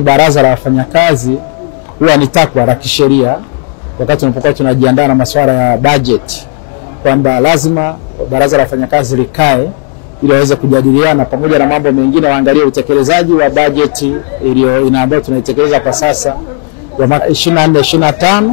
Baraza la wafanyakazi huwa ni takwa la kisheria wakati tunapokuwa tunajiandaa na masuala ya budget, kwamba lazima baraza la wafanyakazi likae ili waweze kujadiliana pamoja na mambo mengine, waangalie utekelezaji wa budget ambayo tunaitekeleza kwa sasa ya mwaka 24-25,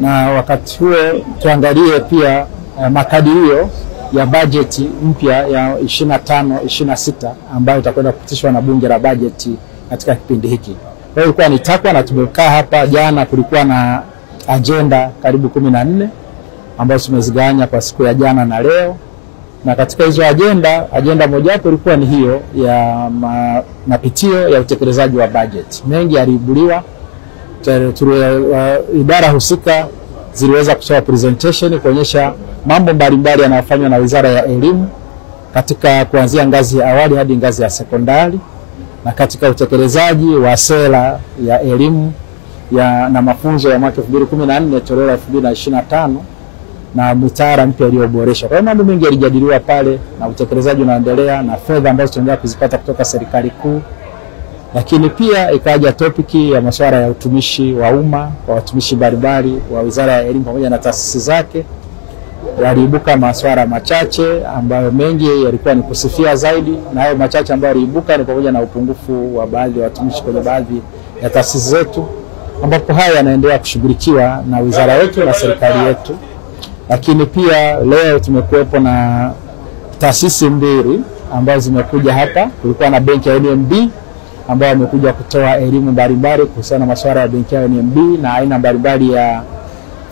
na wakati huo tuangalie pia makadirio ya budget mpya ya 25-26 ambayo itakwenda kupitishwa na bunge la budget katika kipindi hiki. Kwa hiyo ilikuwa ni takwa, na tumekaa hapa jana, kulikuwa na agenda karibu 14 ambazo tumezigawanya kwa siku ya jana na leo. Na katika hizo agenda moja hapo ilikuwa ni hiyo ya mapitio ya utekelezaji wa budget. Mengi yaliibuliwa, idara husika ziliweza kutoa presentation kuonyesha mambo mbalimbali yanayofanywa na Wizara ya Elimu katika kuanzia ngazi ya awali hadi ngazi ya sekondari, na katika utekelezaji wa sera ya elimu na mafunzo ya mwaka 2014 toleo la 2025 na mitaala mpya iliyoboreshwa. Kwa hiyo mambo mengi yalijadiliwa pale, na utekelezaji unaendelea na fedha ambazo tunaendelea kuzipata kutoka serikali kuu. Lakini pia ikaja topiki ya masuala ya utumishi wa umma kwa watumishi mbalimbali wa Wizara ya Elimu pamoja na taasisi zake. Yaliibuka masuala machache ambayo mengi yalikuwa ni kusifia zaidi, na hayo machache ambayo yaliibuka ni pamoja na upungufu wa baadhi ya watumishi kwenye baadhi ya taasisi zetu, ambapo haya yanaendelea kushughulikiwa na wizara yetu na serikali yetu. Lakini pia leo tumekuwepo na taasisi mbili ambazo zimekuja hapa. Kulikuwa na benki ya NMB ambayo imekuja kutoa elimu mbalimbali kuhusiana na masuala ya benki ya NMB na aina mbalimbali ya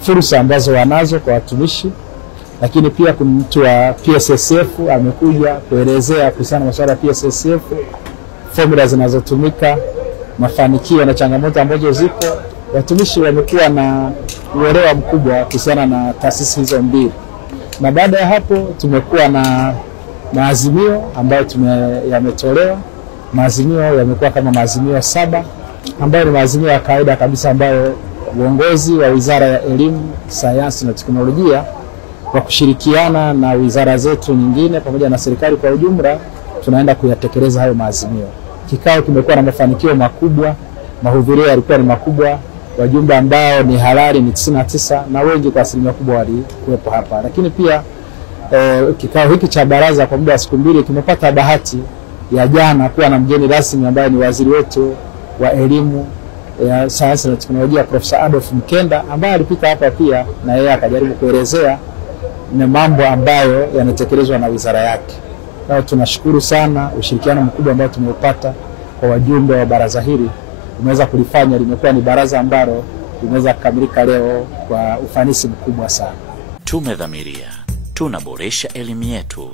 fursa ambazo wanazo kwa watumishi. Lakini pia kuna mtu wa PSSF amekuja kuelezea kuhusiana na masuala ya PSSF, formula zinazotumika, mafanikio na changamoto ambazo zipo. Watumishi wamekuwa na uelewa mkubwa kuhusiana na taasisi hizo mbili. Na baada ya hapo tumekuwa na maazimio ambayo yametolewa. Maazimio yamekuwa kama maazimio 7 ambayo ni maazimio ya kawaida kabisa, ambayo uongozi wa Wizara ya Elimu, Sayansi na Teknolojia kwa kushirikiana na wizara zetu nyingine pamoja na serikali kwa ujumla tunaenda kuyatekeleza hayo maazimio. Kikao kimekuwa na mafanikio makubwa, mahudhurio yalikuwa ni makubwa, wajumbe ambao ni halali ni 99 na wengi kwa asilimia kubwa walikuwepo hapa. Lakini pia kikao hiki cha baraza kwa muda wa siku 2 kimepata bahati ya jana kuwa na mgeni rasmi ambaye ni waziri wetu wa elimu ya sayansi na teknolojia, Profesa Adolf Mkenda, ambaye alipita hapa pia na yeye akajaribu kuelezea na mambo ambayo yanatekelezwa na wizara yake. Na tunashukuru sana ushirikiano mkubwa ambao tumeupata kwa wajumbe wa baraza hili. Tumeweza kulifanya limekuwa ni baraza ambalo limeweza kukamilika leo kwa ufanisi mkubwa sana. Tumedhamiria tunaboresha elimu yetu.